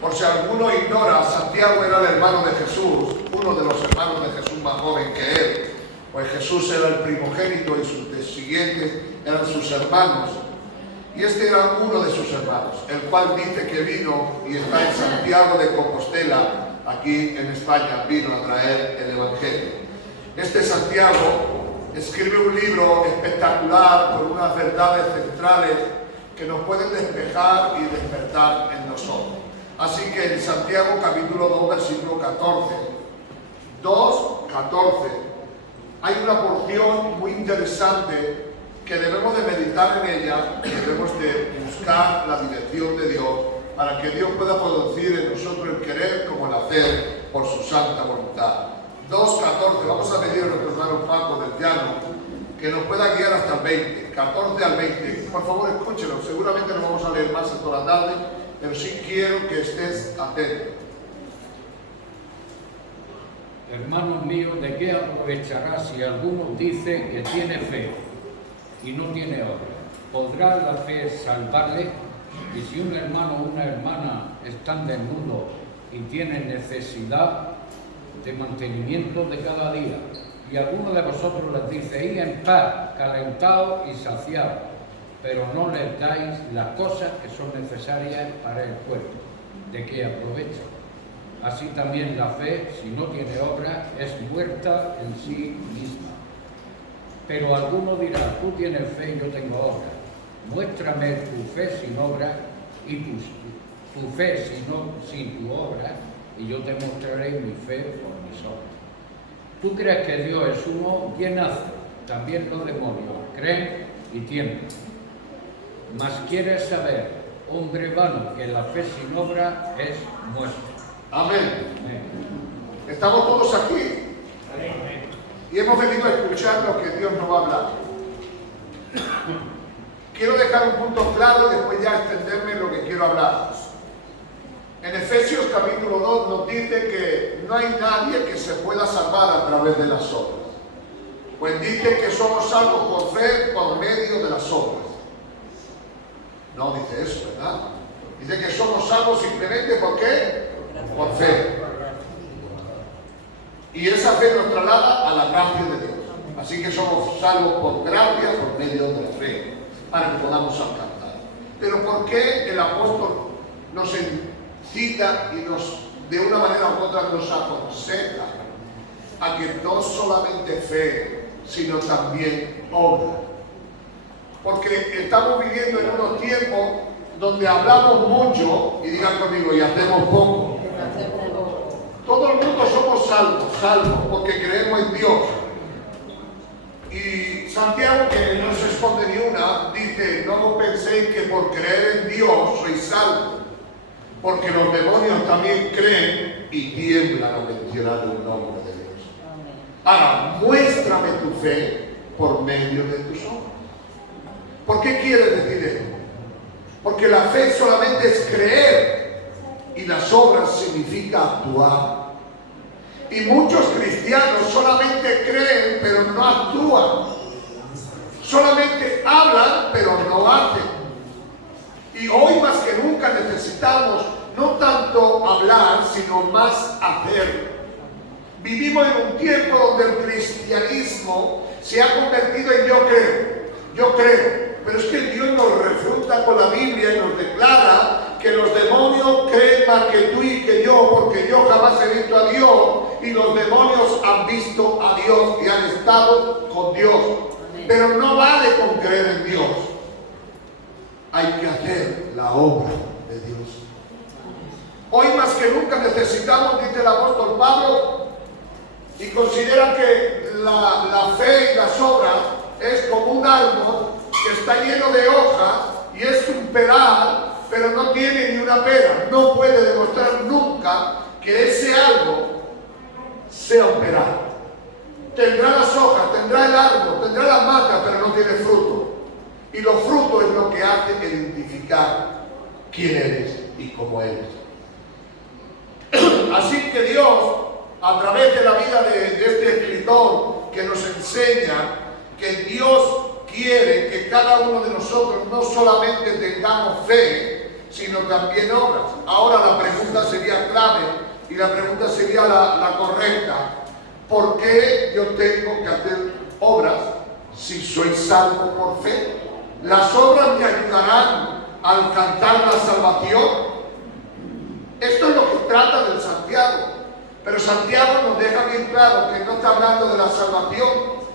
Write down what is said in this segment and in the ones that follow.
Por si alguno ignora, Santiago era el hermano de Jesús, uno de los hermanos de Jesús más joven que él, pues Jesús era el primogénito y sus siguientes eran sus hermanos. Y este era uno de sus hermanos, el cual dice que vino y está en Santiago de Compostela, aquí en España, vino a traer el Evangelio. Este Santiago escribe un libro espectacular con unas verdades centrales que nos pueden despejar y despertar en nosotros. Así que en Santiago capítulo 2, versículo 14, 2:14, hay una porción muy interesante que debemos de meditar en ella y debemos de buscar la dirección de Dios para que Dios pueda producir en nosotros el querer como el hacer por su santa voluntad. 2:14, vamos a pedir a nuestro hermano Paco del Llano que nos pueda guiar hasta el 20, 14 al 20. Por favor, escúchelo, seguramente no vamos a leer más en toda la tarde, pero sí quiero que estés atento. Hermanos míos, ¿de qué aprovechará si alguno dice que tiene fe y no tiene obra? ¿Podrá la fe salvarle? Y si un hermano o una hermana están desnudos y tienen necesidad de mantenimiento de cada día, y alguno de vosotros les dice, id en paz, calentados y saciados, pero no les dais las cosas que son necesarias para el cuerpo, ¿de qué aprovecha? Así también la fe, si no tiene obra, es muerta en sí misma. Pero alguno dirá, tú tienes fe y yo tengo obra. Muéstrame tu fe sin obra y tu fe sin tu obra, y yo te mostraré mi fe por mis obras. ¿Tú crees que Dios es uno? Bien hace. También los demonios creen y tiemblan. Mas quieres saber, hombre vano, que la fe sin obra es muerta. Amén. Estamos todos aquí y hemos venido a escuchar lo que Dios nos va a hablar. Quiero dejar un punto claro y después ya extenderme en lo que quiero hablar. En Efesios capítulo 2 nos dice que no hay nadie que se pueda salvar a través de las obras. Pues dice que somos salvos por fe por medio de las obras. No dice eso, ¿verdad? Dice que somos salvos simplemente ¿por qué? Por fe. Y esa fe nos traslada a la gracia de Dios. Así que somos salvos por gracia, por medio de la fe, para que podamos alcanzar. Pero ¿por qué el apóstol nos incita y de una manera u otra nos aconseja a que no solamente fe, sino también obra? Porque estamos viviendo en unos tiempos donde hablamos mucho, y digan conmigo, y hacemos poco. Todo el mundo somos salvos, porque creemos en Dios. Y Santiago, que no se esconde ni una, dice, no penséis que por creer en Dios sois salvos, porque los demonios también creen y tiemblan al mencionar el nombre de Dios. Ahora, muéstrame tu fe por medio de tus obras. ¿Por qué quiere decir esto? Porque la fe solamente es creer y las obras significa actuar. Y muchos cristianos solamente creen pero no actúan. Solamente hablan pero no hacen. Y hoy más que nunca necesitamos no tanto hablar sino más hacer. Vivimos en un tiempo donde el cristianismo se ha convertido en yo creo. Pero es que Dios nos refuta con la Biblia y nos declara que los demonios creen más que tú y que yo, porque yo jamás he visto a Dios y los demonios han visto a Dios y han estado con Dios. Pero no vale con creer en Dios. Hay que hacer la obra de Dios. Hoy más que nunca necesitamos, dice el apóstol Pablo, y considera que la fe y las obras es como un árbol que está lleno de hojas y es un peral, pero no tiene ni una pera. No puede demostrar nunca que ese árbol sea un peral. Tendrá las hojas, tendrá el árbol, tendrá las matas, pero no tiene fruto. Y los frutos es lo que hace identificar quién eres y cómo eres. Así que Dios, a través de la vida de este escritor, que nos enseña que Dios quiere que cada uno de nosotros no solamente tengamos fe, sino también obras. Ahora la pregunta la pregunta sería la correcta. ¿Por qué yo tengo que hacer obras si soy salvo por fe? ¿Las obras me ayudarán a alcanzar la salvación? Esto es lo que trata del Santiago. Pero Santiago nos deja bien claro que no está hablando de la salvación,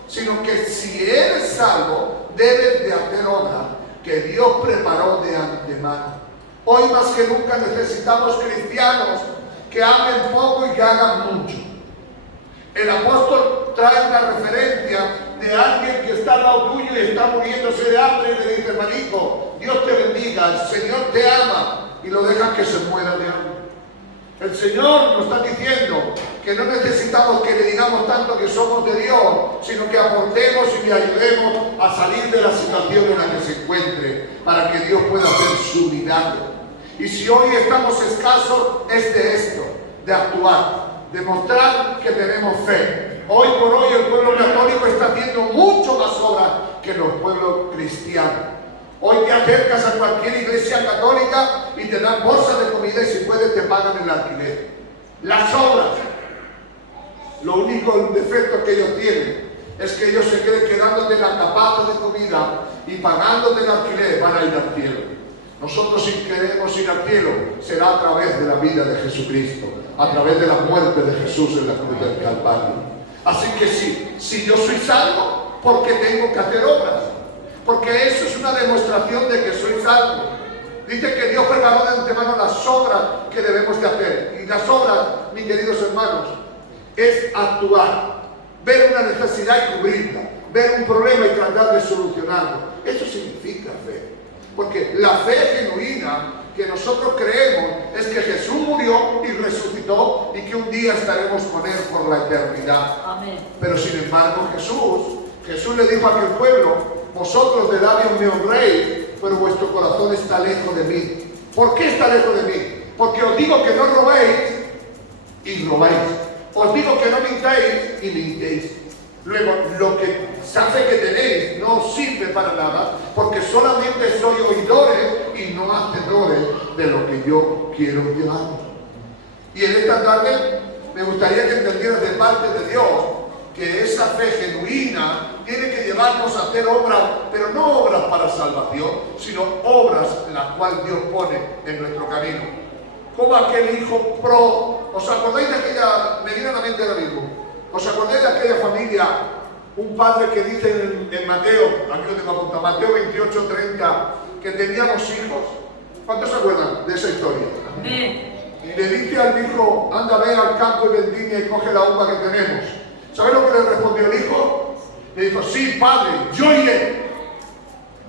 sino que si eres salvo, debes de hacer obras que Dios preparó de antemano. Hoy más que nunca necesitamos cristianos que amen poco y que hagan mucho. El apóstol trae una referencia de alguien que está al lado tuyo y está muriéndose de hambre y le dice: hermanito, Dios te bendiga, el Señor te ama, y lo deja que se muera de hambre. El Señor nos está diciendo que no necesitamos que le digamos tanto que somos de Dios, sino que aportemos y le ayudemos a salir de la situación en la que se encuentre, para que Dios pueda hacer su milagro. Y si hoy estamos escasos, es de esto, de actuar, de mostrar que tenemos fe. Hoy por hoy el pueblo católico está haciendo mucho más obras que los pueblos cristianos. Hoy te acercas a cualquier iglesia católica y te dan bolsas de comida y si puedes te pagan el alquiler. Las obras, lo único defecto que ellos tienen es que ellos se creen que dándote la capata de comida y pagándote el alquiler van a ir al cielo. Nosotros, si queremos ir al cielo, será a través de la vida de Jesucristo, a través de la muerte de Jesús en la cruz del Calvario. Así que si yo soy salvo, ¿por qué tengo que hacer obras? Porque eso es una demostración de que soy salvo. Dice que Dios preparó de antemano las obras que debemos de hacer. Y las obras, mis queridos hermanos, es actuar, ver una necesidad y cubrirla, ver un problema y tratar de solucionarlo. Eso significa fe. Porque la fe genuina que nosotros creemos es que Jesús murió y resucitó y que un día estaremos con Él por la eternidad. Amén. Pero sin embargo Jesús le dijo a aquel pueblo: vosotros de labios me honréis, pero vuestro corazón está lejos de mí. ¿Por qué está lejos de mí? Porque os digo que no robéis y robáis. Os digo que no mintáis y mintéis. Luego, lo que sabe que tenéis no os sirve para nada, porque solamente sois oidores y no hacedores de lo que yo quiero llevar. Y en esta tarde me gustaría que entendieras de parte de Dios que esa fe genuina tiene que llevarnos a hacer obras, pero no obras para salvación, sino obras en las cuales Dios pone en nuestro camino. Como aquel hijo ¿os acordáis de aquella, me viene a la mente ahora mismo, ¿os acordáis de aquella familia, un padre que dice en Mateo, aquí lo tengo apuntado, Mateo 28:30, que tenía 2 hijos? ¿Cuántos se acuerdan de esa historia? Amén. Y le dice al hijo: anda, ve al campo y vendimia y coge la uva que tenemos. ¿Sabes lo que le respondió el hijo? Le dijo: sí, padre, yo iré.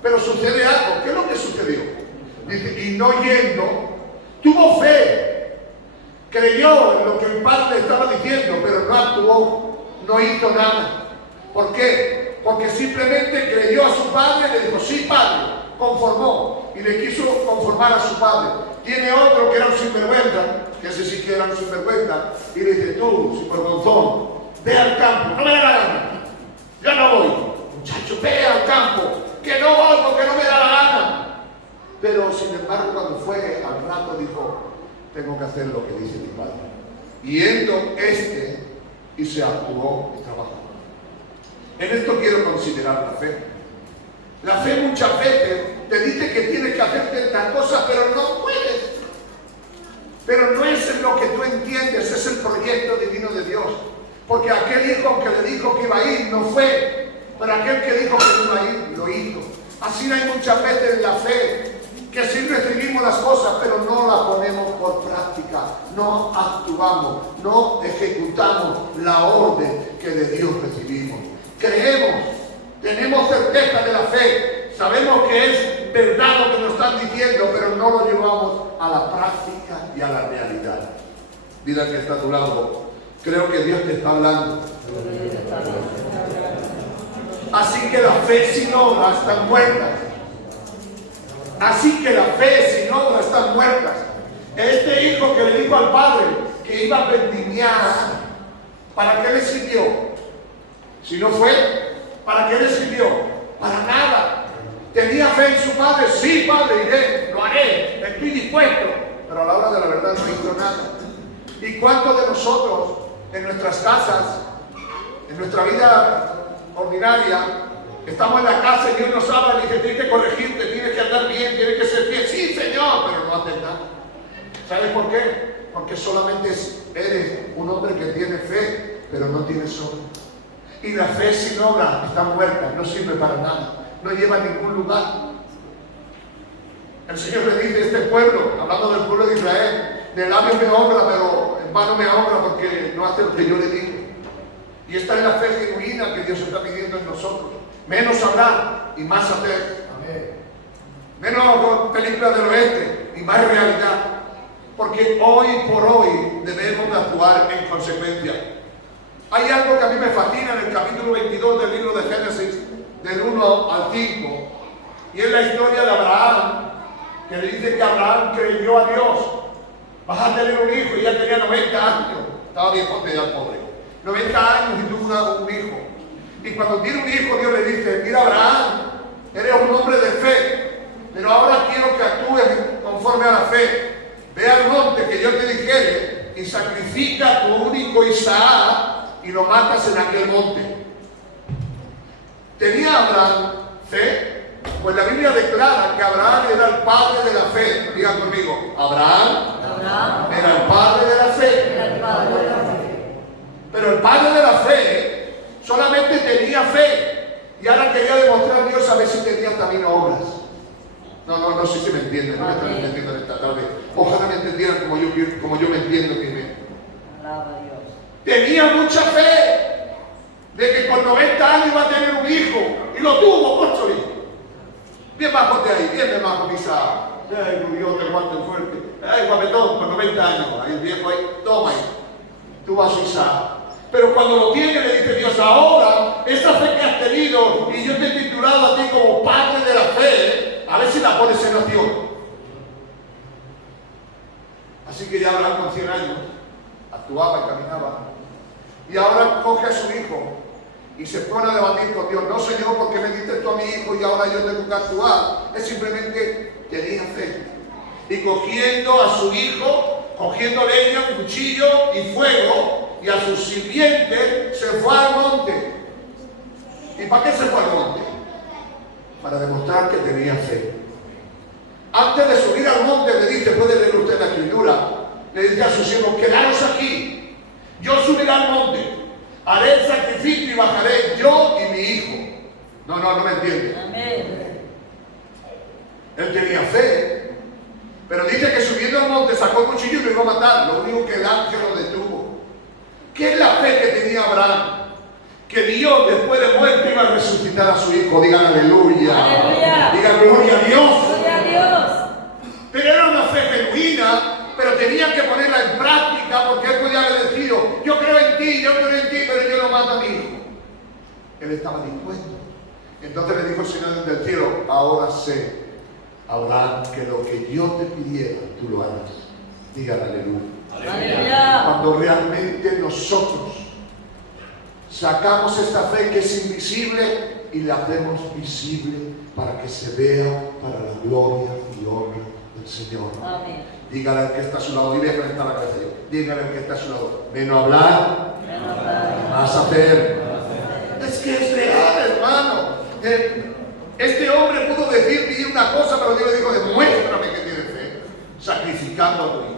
Pero sucede algo. ¿Qué es lo que sucedió? Dice: y no yendo, tuvo fe. Creyó en lo que el padre le estaba diciendo, pero no actuó, no hizo nada. ¿Por qué? Porque simplemente creyó a su padre y le dijo: sí, padre, conformó. Y le quiso conformar a su padre. Tiene otro que era un sinvergüenza, que ese sí que era un sinvergüenza, y le dice: tú, sinvergonzón, ve al campo, no me da la gana, yo no voy. Muchacho, ve al campo, que no voy porque no me da la gana. Pero sin embargo, cuando fue al rato dijo: tengo que hacer lo que dice mi padre. Y yendo y se actuó y trabajó. En esto quiero considerar la fe. La fe muchas veces te dice que tienes que hacer ciertas cosas, pero no puedes. Pero no es en lo que tú entiendes, es el proyecto divino de Dios. Porque aquel hijo que le dijo que iba a ir, no fue. Pero aquel que dijo que no iba a ir, lo hizo. Así hay muchas veces en la fe, que sí recibimos las cosas, pero no las ponemos por práctica, no actuamos, no ejecutamos la orden que de Dios recibimos. Creemos, tenemos certeza de la fe, sabemos que es verdad lo que nos están diciendo, pero no lo llevamos a la práctica y a la realidad. Mira que está a tu lado, creo que Dios te está hablando. Así que la fe sin obras está muerta. Así que la fe sin obras están muertas. Este hijo que le dijo al padre que iba a vendimiar, ¿para qué le sirvió? Si no fue, ¿para qué le sirvió? Para nada. ¿Tenía fe en su padre? Sí, padre, iré, lo haré, estoy dispuesto. Pero a la hora de la verdad no hizo nada. ¿Y cuántos de nosotros en nuestras casas, en nuestra vida ordinaria, estamos en la casa y Dios nos habla y dice, tienes que corregirte, tienes que andar bien, tienes que ser fiel? Sí, Señor, pero no haces nada. ¿Sabes por qué? Porque solamente eres un hombre que tiene fe, pero no tienes obra. Y la fe sin obra está muerta, no sirve para nada, no lleva a ningún lugar. El Señor le dice a este pueblo, hablando del pueblo de Israel, de labios me honra, pero en vano me honra porque no hace lo que yo le digo. Y esta es la fe genuina que Dios está pidiendo en nosotros. Menos hablar y más hacer. Amén. Menos películas del oeste y más realidad. Porque hoy por hoy debemos de actuar en consecuencia. Hay algo que a mí me fascina en el capítulo 22 del libro de Génesis, del 1 al 5, y es la historia de Abraham, que le dice que Abraham creyó a Dios. Vas a tener un hijo, y ya tenía 90 años, estaba viejo ya el pobre, 90 años y tuvo un hijo. Y cuando tiene un hijo, Dios le dice, mira Abraham, eres un hombre de fe, pero ahora quiero que actúes conforme a la fe. Ve al monte que yo te dijere y sacrifica a tu único Isaac y lo matas en aquel monte. ¿Tenía Abraham fe? Pues la Biblia declara que Abraham era el padre de la fe. Digan conmigo, Abraham era el padre de la fe. Pero el padre de la fe solamente tenía fe y ahora quería demostrar a Dios a ver si tenía también obras. No sé si me entienden, no me están entendiendo esta tarde. Ojalá me entendieran como yo me entiendo primero. Alaba a Dios. Tenía mucha fe de que con 90 años iba a tener un hijo y lo tuvo, mucho hijo. Bien bajo de ahí, bien bajo quizá. Ay, Dios, te aguante fuerte. Ay, guapetón, con 90 años. Ahí el viejo ahí, toma ahí. Tú vas a Isaac. Pero cuando lo tiene le dice Dios, ahora esa fe que has tenido y yo te he titulado a ti como padre de la fe, a ver si la pones en acción. Así que ya Abraham con 100 años actuaba y caminaba. Y ahora coge a su hijo y se pone a debatir con Dios. No, Señor, porque me diste tú a mi hijo y ahora yo tengo que actuar. Es simplemente tenía fe. Y cogiendo a su hijo, cogiendo leña, cuchillo y fuego, y a su sirviente se fue al monte. ¿Y para qué se fue al monte? Para demostrar que tenía fe. Antes de subir al monte le dice, puede leer usted la escritura, le dice a sus siervos, quedaros aquí, yo subiré al monte, haré el sacrificio y bajaré yo y mi hijo. No me entiende. Amén. Él tenía fe, pero dice que subiendo al monte sacó el cuchillo y lo iba a matar. Lo único que el ángel lo detuvo. ¿Qué es la fe que tenía Abraham? Que Dios después de muerte iba a resucitar a su hijo. Digan aleluya. Aleluya. Digan gloria a Dios. Gloria a Dios. Pero era una fe genuina, pero tenía que ponerla en práctica, porque él podía haber decidido, yo creo en ti, pero yo no mato a mi hijo. Él estaba dispuesto. Entonces le dijo el Señor desde el cielo, ahora sé, Abraham, que lo que yo te pidiera, tú lo harás. Digan aleluya. Aleluya. Cuando realmente nosotros sacamos esta fe que es invisible y la hacemos visible para que se vea para la gloria y honra del Señor. Amén. Dígale al que está a su lado, dile que está la cabeza. Dígale al que está a su lado, menos hablar, más hacer. Es que es real, hermano. Este hombre pudo decir una cosa, pero Dios le dijo, demuéstrame que tienes fe, sacrificando a tu hijo.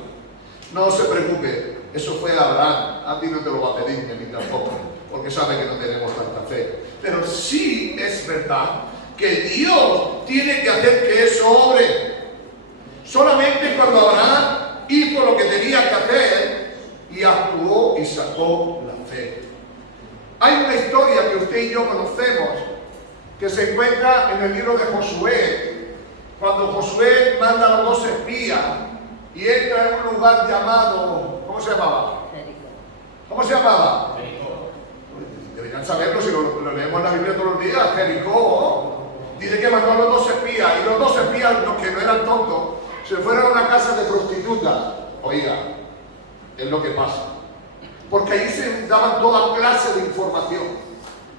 No se preocupe, eso fue Abraham. A ti no te lo va a pedir, ni a mí tampoco, porque sabe que no tenemos tanta fe. Pero sí es verdad que Dios tiene que hacer que eso obre. Solamente cuando Abraham hizo lo que tenía que hacer y actuó y sacó la fe. Hay una historia que usted y yo conocemos que se encuentra en el libro de Josué, cuando Josué manda a los 2 espías y entra en un lugar llamado, ¿cómo se llamaba? ¿Cómo se llamaba? Jericó. Deberían saberlo si lo leemos en la Biblia todos los días. Jericó. Dice que mandó a los 2 espías y los 2 espías, los que no eran tontos, se fueron a una casa de prostitutas. Oiga, es lo que pasa. Porque ahí se daban toda clase de información.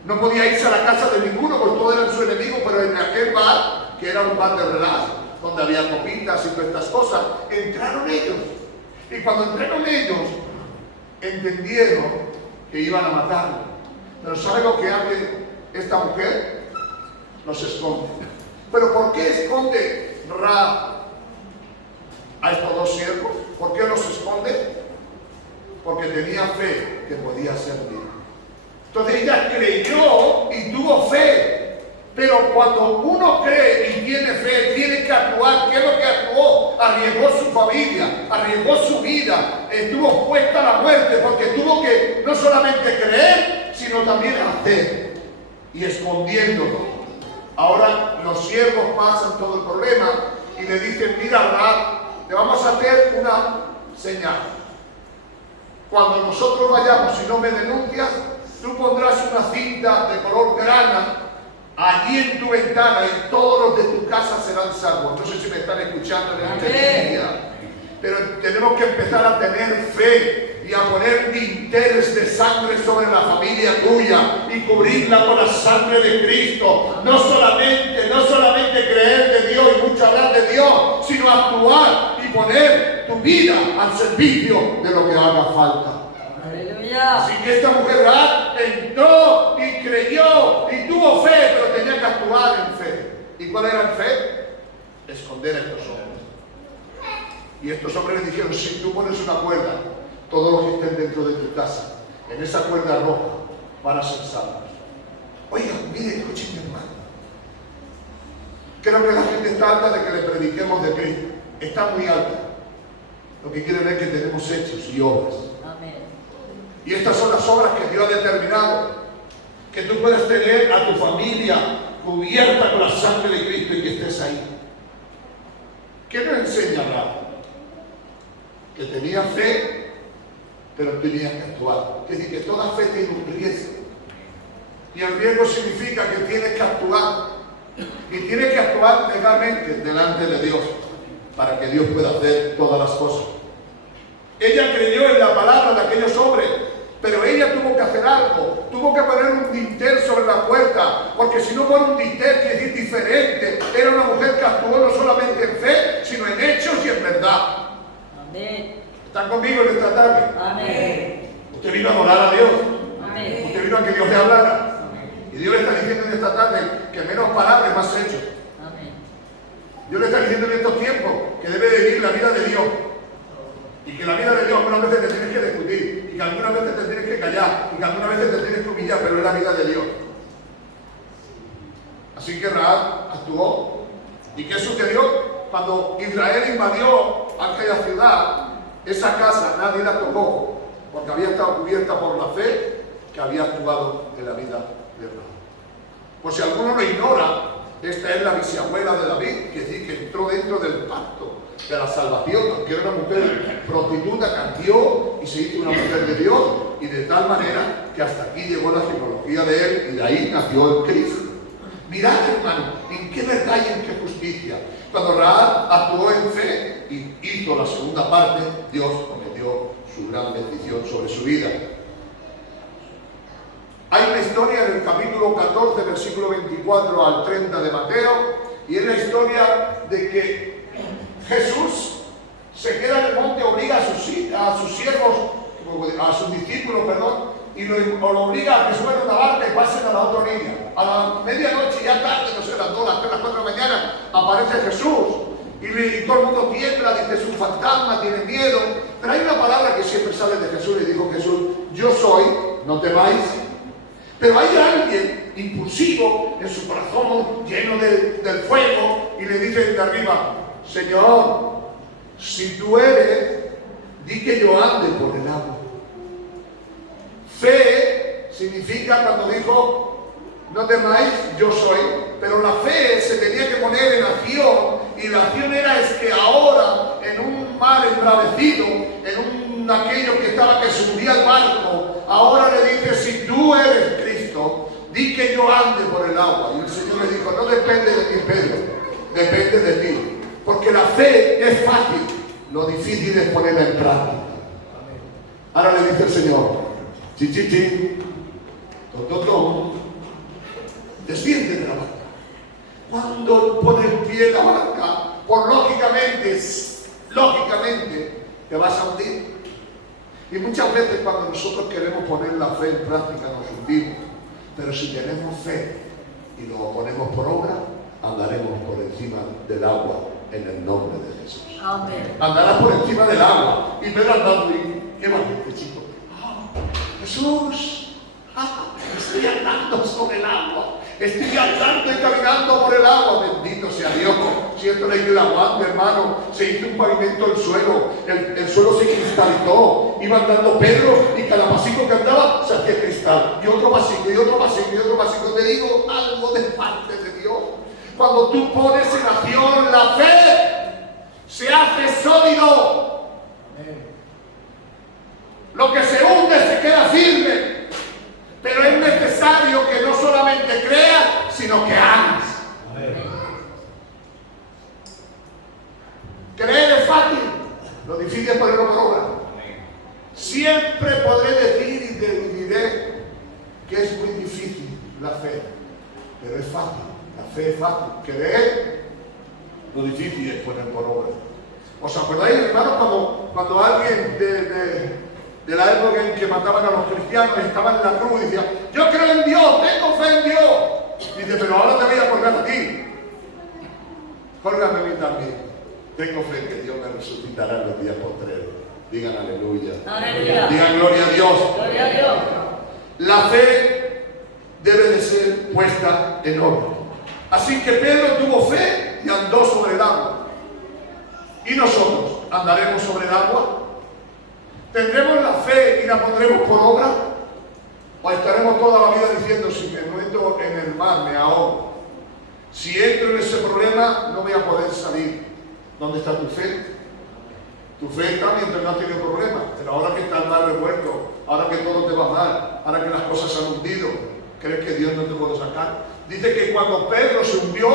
No podía irse a la casa de ninguno porque todos eran su enemigo, pero en aquel bar, que era un bar de relax, donde había copitas y todas estas cosas, entraron ellos. Y cuando entraron ellos, entendieron que iban a matarlo. Pero ¿sabe lo que hace esta mujer? Los esconde. ¿Pero por qué esconde Rahab a estos dos siervos? ¿Por qué los esconde? Porque tenía fe que podía servir. Entonces ella creyó y tuvo fe. Pero cuando uno cree y tiene fe, tiene que actuar. ¿Qué es lo que actuó? Arriesgó su familia, arriesgó su vida, estuvo puesta a la muerte, porque tuvo que no solamente creer, sino también hacer, y escondiéndolo. Ahora los siervos pasan todo el problema y le dicen: mira, Rahab, te vamos a hacer una señal. Cuando nosotros vayamos y no me denuncias, tú pondrás una cinta de color grana allí en tu ventana y todos los de tu casa serán salvos. No sé si me están escuchando en esta día, pero tenemos que empezar a tener fe y a poner dinteles de sangre sobre la familia tuya y cubrirla con la sangre de Cristo. No solamente creer de Dios y mucho hablar de Dios, sino actuar y poner tu vida al servicio de lo que haga falta. Aleluya. Así que esta mujer Rahab entró y creyó y tuvo fe, pero tenía que actuar en fe. ¿Y cuál era el fe? Esconder a estos hombres. Y estos hombres le dijeron: si tú pones una cuerda, todos los que estén dentro de tu casa, en esa cuerda roja, van a ser salvos. Oigan, miren, escuchen, mi hermano. Creo que la gente está alta de que le prediquemos de Cristo. Está muy alta. Lo que quiere ver es que tenemos hechos y obras. Amén. Y estas son las obras que Dios ha determinado, que tú puedes tener a tu familia cubierta con la sangre de Cristo y que estés ahí. ¿Qué nos enseña Rahab? Que tenía fe, pero tenía que actuar. Es decir, que toda fe tiene un riesgo. Y el riesgo significa que tienes que actuar. Y tienes que actuar legalmente delante de Dios, para que Dios pueda hacer todas las cosas. Ella creyó en la palabra de aquellos hombres, pero ella tuvo que hacer algo. Tuvo que poner un dintel sobre la puerta, porque si no pone un dintel, quiere decir diferente. Era una mujer que actuó no solamente en fe, sino en hechos y en verdad. Amén. ¿Están conmigo en esta tarde? Amén. Usted vino a adorar a Dios. Amén. Usted vino a que Dios le hablara. Y Dios le está diciendo en esta tarde que menos palabras, más hechos. Amén. Dios le está diciendo en estos tiempos que debe de vivir la vida de Dios. Y que la vida de Dios algunas veces te tienes que discutir, y que algunas veces te tienes que callar, y que algunas veces te tienes que humillar, pero es la vida de Dios. Así que Rahab actuó. ¿Y qué sucedió? Cuando Israel invadió aquella ciudad, esa casa nadie la tocó, porque había estado cubierta por la fe que había actuado en la vida de Rahab. Pues si alguno lo ignora, esta es la bisabuela de David, que sí, que entró dentro del pacto de la salvación, porque era una mujer prostituta, cambió y se hizo una mujer de Dios, y de tal manera que hasta aquí llegó la psicología de él, y de ahí nació el Cristo. Mirad, hermano, en qué verdad y en qué justicia. Cuando Rahab actuó en fe y hizo la segunda parte, Dios cometió su gran bendición sobre su vida. Hay una historia en el capítulo 14, versículo 24 al 30 de Mateo, y es la historia de que Jesús se queda en el monte, obliga a sus siervos, a sus discípulos, y lo obliga a que suban a una barca y pasen a la otra orilla. A la medianoche, ya tarde, no sé, las 2, las 3, las 4 de la mañana, aparece Jesús. Y todo el mundo tiembla, dice: es un fantasma, tiene miedo. Pero hay una palabra que siempre sale de Jesús, y dijo Jesús: yo soy, no temáis. Pero hay alguien impulsivo en su corazón, lleno del fuego, y le dice de arriba: Señor, si tú eres, di que yo ande por el agua. Fe significa, cuando dijo no temáis, yo soy, pero la fe se tenía que poner en acción, y la acción era es que ahora, en un mar embravecido, en aquello que se hundía el barco, ahora le dice: si tú eres Cristo, di que yo ande por el agua. Y el Señor le dijo: no depende de ti, Pedro, depende de ti, porque la fe es fácil, lo difícil es ponerla en práctica. Ahora le dice el Señor: desciende de la barca. Cuando pone el pie en la barca, lógicamente te vas a hundir. Y muchas veces cuando nosotros queremos poner la fe en práctica nos hundimos. Pero si tenemos fe y lo ponemos por obra, andaremos por encima del agua en el nombre de Jesús. Amén. Andarás por encima del agua. Y Pedro andando y qué valiente, chico. Jesús, estoy andando sobre el agua. Estoy andando y caminando por el agua. Bendito sea Dios. Si esto no hay que el aguante, hermano. Se hizo un pavimento del suelo. El suelo se cristalizó. Iba andando Pedro y cada pasico que andaba se hacía cristal. Y otro pasico, y otro pasico, y otro pasico. Te digo algo de parte de Dios. Cuando tú pones en acción la fe, se hace sólido. Lo que se hunde se queda firme. Pero es necesario que no solamente creas, sino que hagas. Creer es fácil, lo difícil es ponerlo por obra. Siempre podré decir y diré que es muy difícil la fe, pero es fácil. La fe es fácil. Creer, lo difícil es poner por obra. ¿Os acordáis, hermanos, cuando alguien de la época en que mataban a los cristianos estaban en la cruz y decían: yo creo en Dios, tengo fe en Dios? Dice: pero ahora te voy a colgar a ti. Cólgame a mí también. Tengo fe en que Dios me resucitará en los días postreros. Digan aleluya. Aleluya. Digan gloria a Dios. Gloria a Dios. La fe debe de ser puesta en obra. Así que Pedro tuvo fe y andó sobre el agua. ¿Y nosotros andaremos sobre el agua? ¿Tendremos la fe y la pondremos por obra? ¿O estaremos toda la vida diciendo: si me meto en el mar me ahogo? Si entro en ese problema no voy a poder salir. ¿Dónde está tu fe? Tu fe está mientras no has tenido problemas. Pero ahora que está el mar revuelto, ahora que todo te va mal, ahora que las cosas se han hundido, ¿crees que Dios no te puede sacar? Dice que cuando Pedro se hundió,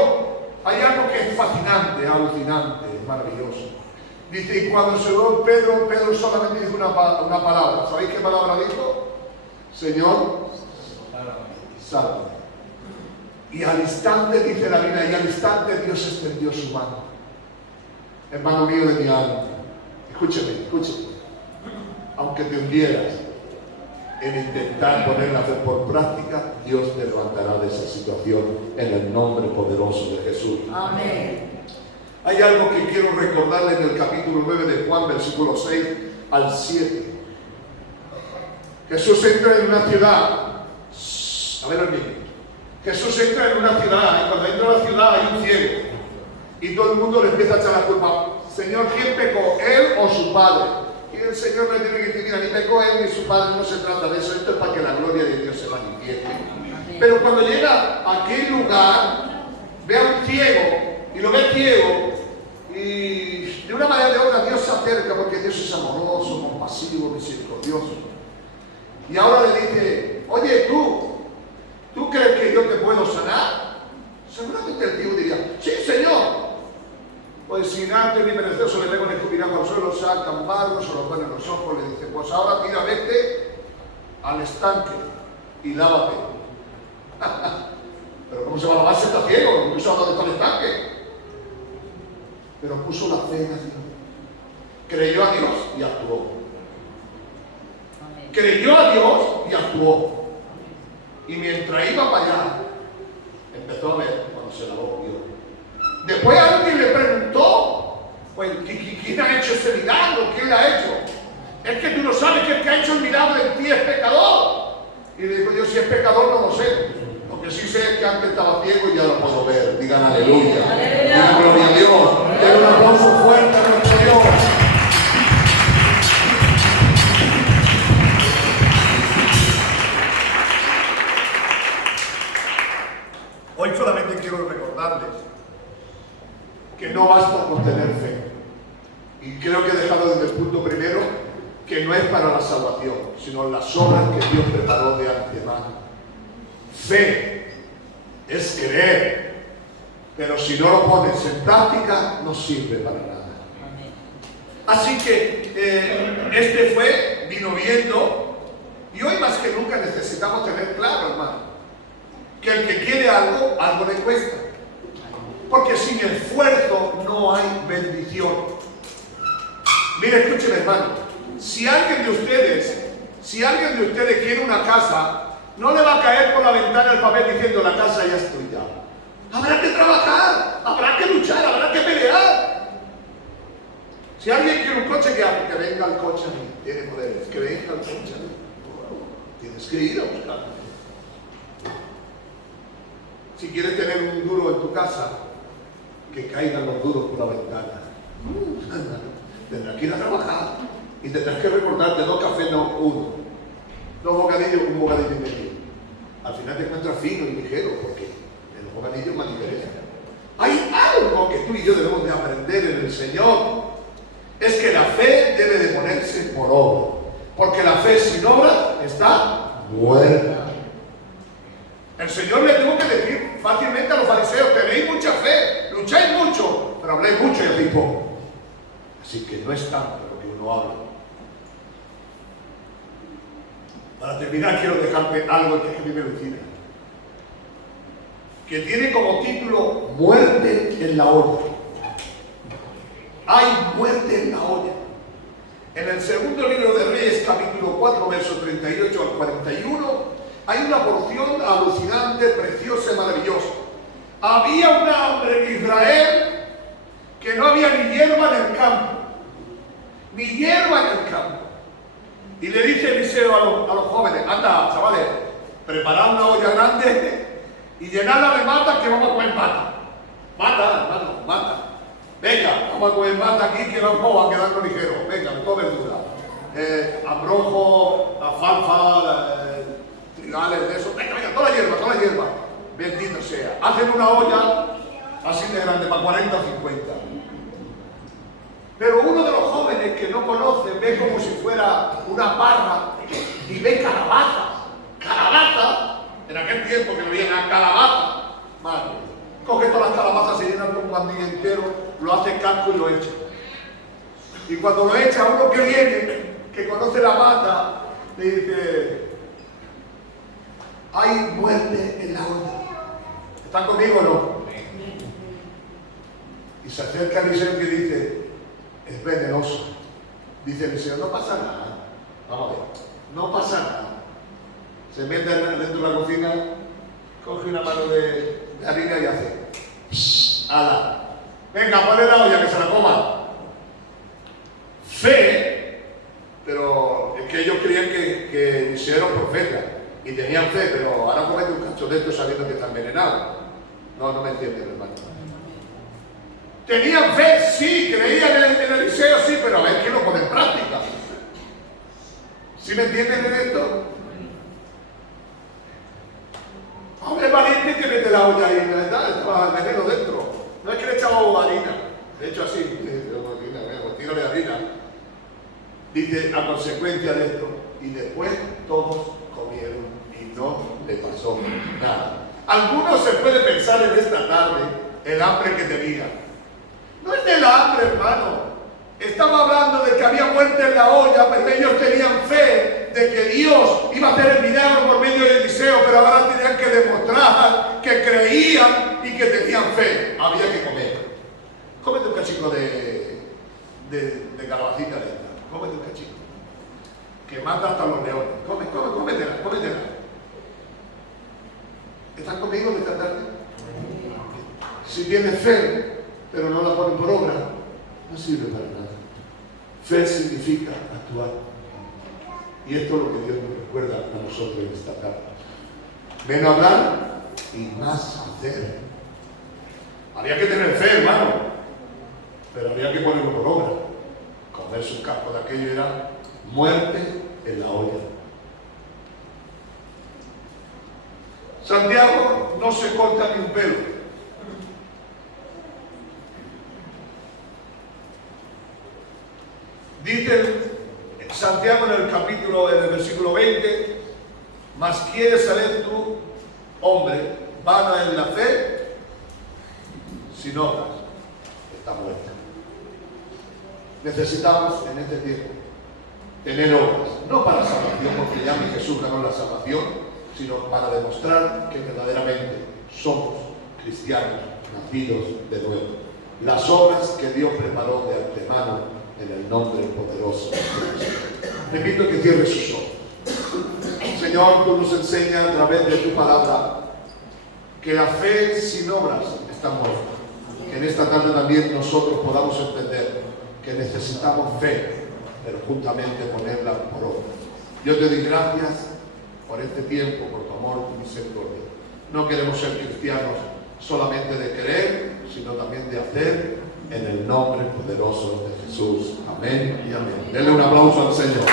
hay algo que es fascinante, alucinante, maravilloso. Dice: y cuando se hundió Pedro solamente dijo una palabra. ¿Sabéis qué palabra dijo? Señor, sálvame. Y al instante, dice la Biblia, y al instante Dios extendió su mano. Hermano mío de mi alma, escúcheme. Aunque te hundieras en intentar poner la fe por práctica, Dios te levantará de esa situación en el nombre poderoso de Jesús. Amén. Hay algo que quiero recordarle en el capítulo 9 de Juan, versículo 6 al 7. Jesús entra en una ciudad. A ver, hermano. Jesús entra en una ciudad y cuando entra a la ciudad hay un ciego. Y todo el mundo le empieza a echar la culpa. Señor, ¿quién pecó? ¿Él o su padre? Y el Señor le tiene que decir: mira, ni pecó él ni su padre, no se trata de eso. Esto es para que la gloria de Dios se manifieste. Pero cuando llega a aquel lugar, ve a un ciego y lo ve ciego, y de una manera o de otra Dios se acerca, porque Dios es amoroso, compasivo, misericordioso. Y ahora le dice: oye, ¿tú crees que yo te puedo sanar? Seguramente el ciego diría: sí, Señor. Pues sin antes ni perezoso le pega un escupirajo al suelo, saca un barro, se lo pone en los ojos, le dice: pues ahora tira, vete al estanque y lávate. Pero ¿cómo se va a lavar si está ciego? No sabe dónde está el estanque. Pero puso la fe en Dios. Creyó a Dios y actuó. Creyó a Dios y actuó. Y mientras iba para allá, empezó a ver cuando se lavó Dios. Después alguien le preguntó: pues, ¿quién ha hecho ese milagro? ¿Quién lo ha hecho? Es que tú no sabes que el que ha hecho el milagro en ti es pecador. Y le digo: yo, si es pecador no lo sé. Lo que sí sé es que antes estaba ciego y ya lo puedo ver. Digan aleluya. Digan gloria a Dios. Den un aplauso fuerte a nuestro Dios. Hoy solamente quiero recordarles que no basta con tener fe. Y creo que he dejado desde el punto primero que no es para la salvación, sino las obras que Dios preparó de antemano. Fe es creer, pero si no lo pones en práctica, no sirve para nada. Así que este vino viendo, y hoy más que nunca necesitamos tener claro, hermano, que el que quiere algo, algo le cuesta. Porque sin esfuerzo no hay bendición. Mire, escúcheme, hermano. Si alguien de ustedes quiere una casa, no le va a caer por la ventana el papel diciendo la casa ya es tuya. Habrá que trabajar, habrá que luchar, habrá que pelear. Si alguien quiere un coche, ¿qué hace? Que venga el coche a mí. Tiene poderes, que venga el coche a mí. Tienes que ir a buscarlo. Si quieres tener un duro en tu casa, que caigan los duros por la ventana. Tendrás que ir a trabajar y tendrás que recordarte 2 cafés, no 1. 2 bocadillos, un bocadillo y medio. Al final te encuentras fino y ligero, porque en los bocadillos más diferencia. Hay algo que tú y yo debemos de aprender en el Señor. Es que la fe debe de ponerse por obra. Porque la fe sin obra está muerta. El Señor le tuvo que decir fácilmente a los fariseos: tenéis mucha fe, lucháis mucho, pero habléis mucho y hacéis poco. Así que no es tanto lo que uno habla. Para terminar, quiero dejarte algo que es que a mí me alucina, que tiene como título Muerte en la olla. Hay muerte en la olla. En el segundo libro de Reyes, capítulo 4, verso 38 al 41, hay una porción alucinante, preciosa y maravillosa. Había un hambre en Israel que no había ni hierba en el campo. Ni hierba en el campo. Y le dice Eliseo a los jóvenes: anda, chavales, preparad una olla grande y llenadla de mata, que vamos a comer mata. Mata, hermano, mata. Venga, vamos a comer mata aquí, que no vamos a quedarnos ligeros. Venga, todo verdura. Abrojo, alfalfa, trigales de eso. Venga, venga, toda la hierba. Bendito sea. Hacen una olla así de grande, para 40 o 50. Pero uno de los jóvenes que no conoce ve como si fuera una parra y ve calabazas. Calabazas, en aquel tiempo que no había nada, calabazas. Madre, coge todas las calabazas, se llenan con un bandín entero, lo hace casco y lo echa. Y cuando lo echa, uno que viene, que conoce la mata, le dice: hay muerte en la olla. ¿Están conmigo o no? Y se acerca a Eliseo que dice: es venenoso. Dice Eliseo: no pasa nada. Vamos a ver, no pasa nada. Se mete dentro de la cocina, coge una mano de harina y hace: ¡ala! Venga, ponle la olla, que se la coma. Fe, pero es que ellos creían que Eliseo era un profeta y tenían fe, pero ahora comete un cacho de esto sabiendo que está envenenado. No me entienden, hermano. Tenían fe, sí, creían en Eliseo, sí, pero a ver quién lo pone en práctica. ¿Sí me entienden en esto? Hombre valiente que mete la olla ahí, ¿verdad? Estaba el veneno dentro. No es que le echaba harina, de hecho así, tírale harina. Dice, a consecuencia de esto, y después todos comieron y no le pasó nada. Algunos se puede pensar en esta tarde el hambre que tenía. No es del hambre, hermano. Estaba hablando de que había muerte en la olla, pero ellos tenían fe de que Dios iba a hacer el milagro por medio de Eliseo, pero ahora tenían que demostrar que creían y que tenían fe. Había que comer. Cómete un cachico de calabacita de esta. Cómete un cachico. Que mata hasta los leones. Cómetela. ¿Están conmigo de esta tarde? Si tienes fe, pero no la ponen por obra, no sirve para nada. Fe significa actuar. Y esto es lo que Dios nos recuerda a nosotros en esta tarde. Menos hablar y más hacer. Había que tener fe, hermano, pero había que ponerlo por obra. Comerse un casco de aquello era muerte en la olla. Santiago no se corta ni un pelo. Dice Santiago en el versículo 20: mas quieres saber tú, hombre, vana en la fe, sin obras, está muerta. Necesitamos en este tiempo tener obras, no para salvación, porque ya mi Jesús ganó la salvación, sino para demostrar que verdaderamente somos cristianos nacidos de nuevo. Las obras que Dios preparó de antemano en el nombre poderoso de Jesús. Le invito a que cierre sus ojos. Señor, tú nos enseñas a través de tu palabra que la fe sin obras está muerta. Que en esta tarde también nosotros podamos entender que necesitamos fe, pero juntamente ponerla por obra. Yo te doy gracias por este tiempo, por tu amor, tu misericordia. No queremos ser cristianos solamente de creer, sino también de hacer, en el nombre poderoso de Jesús. Amén y amén. Denle un aplauso al Señor.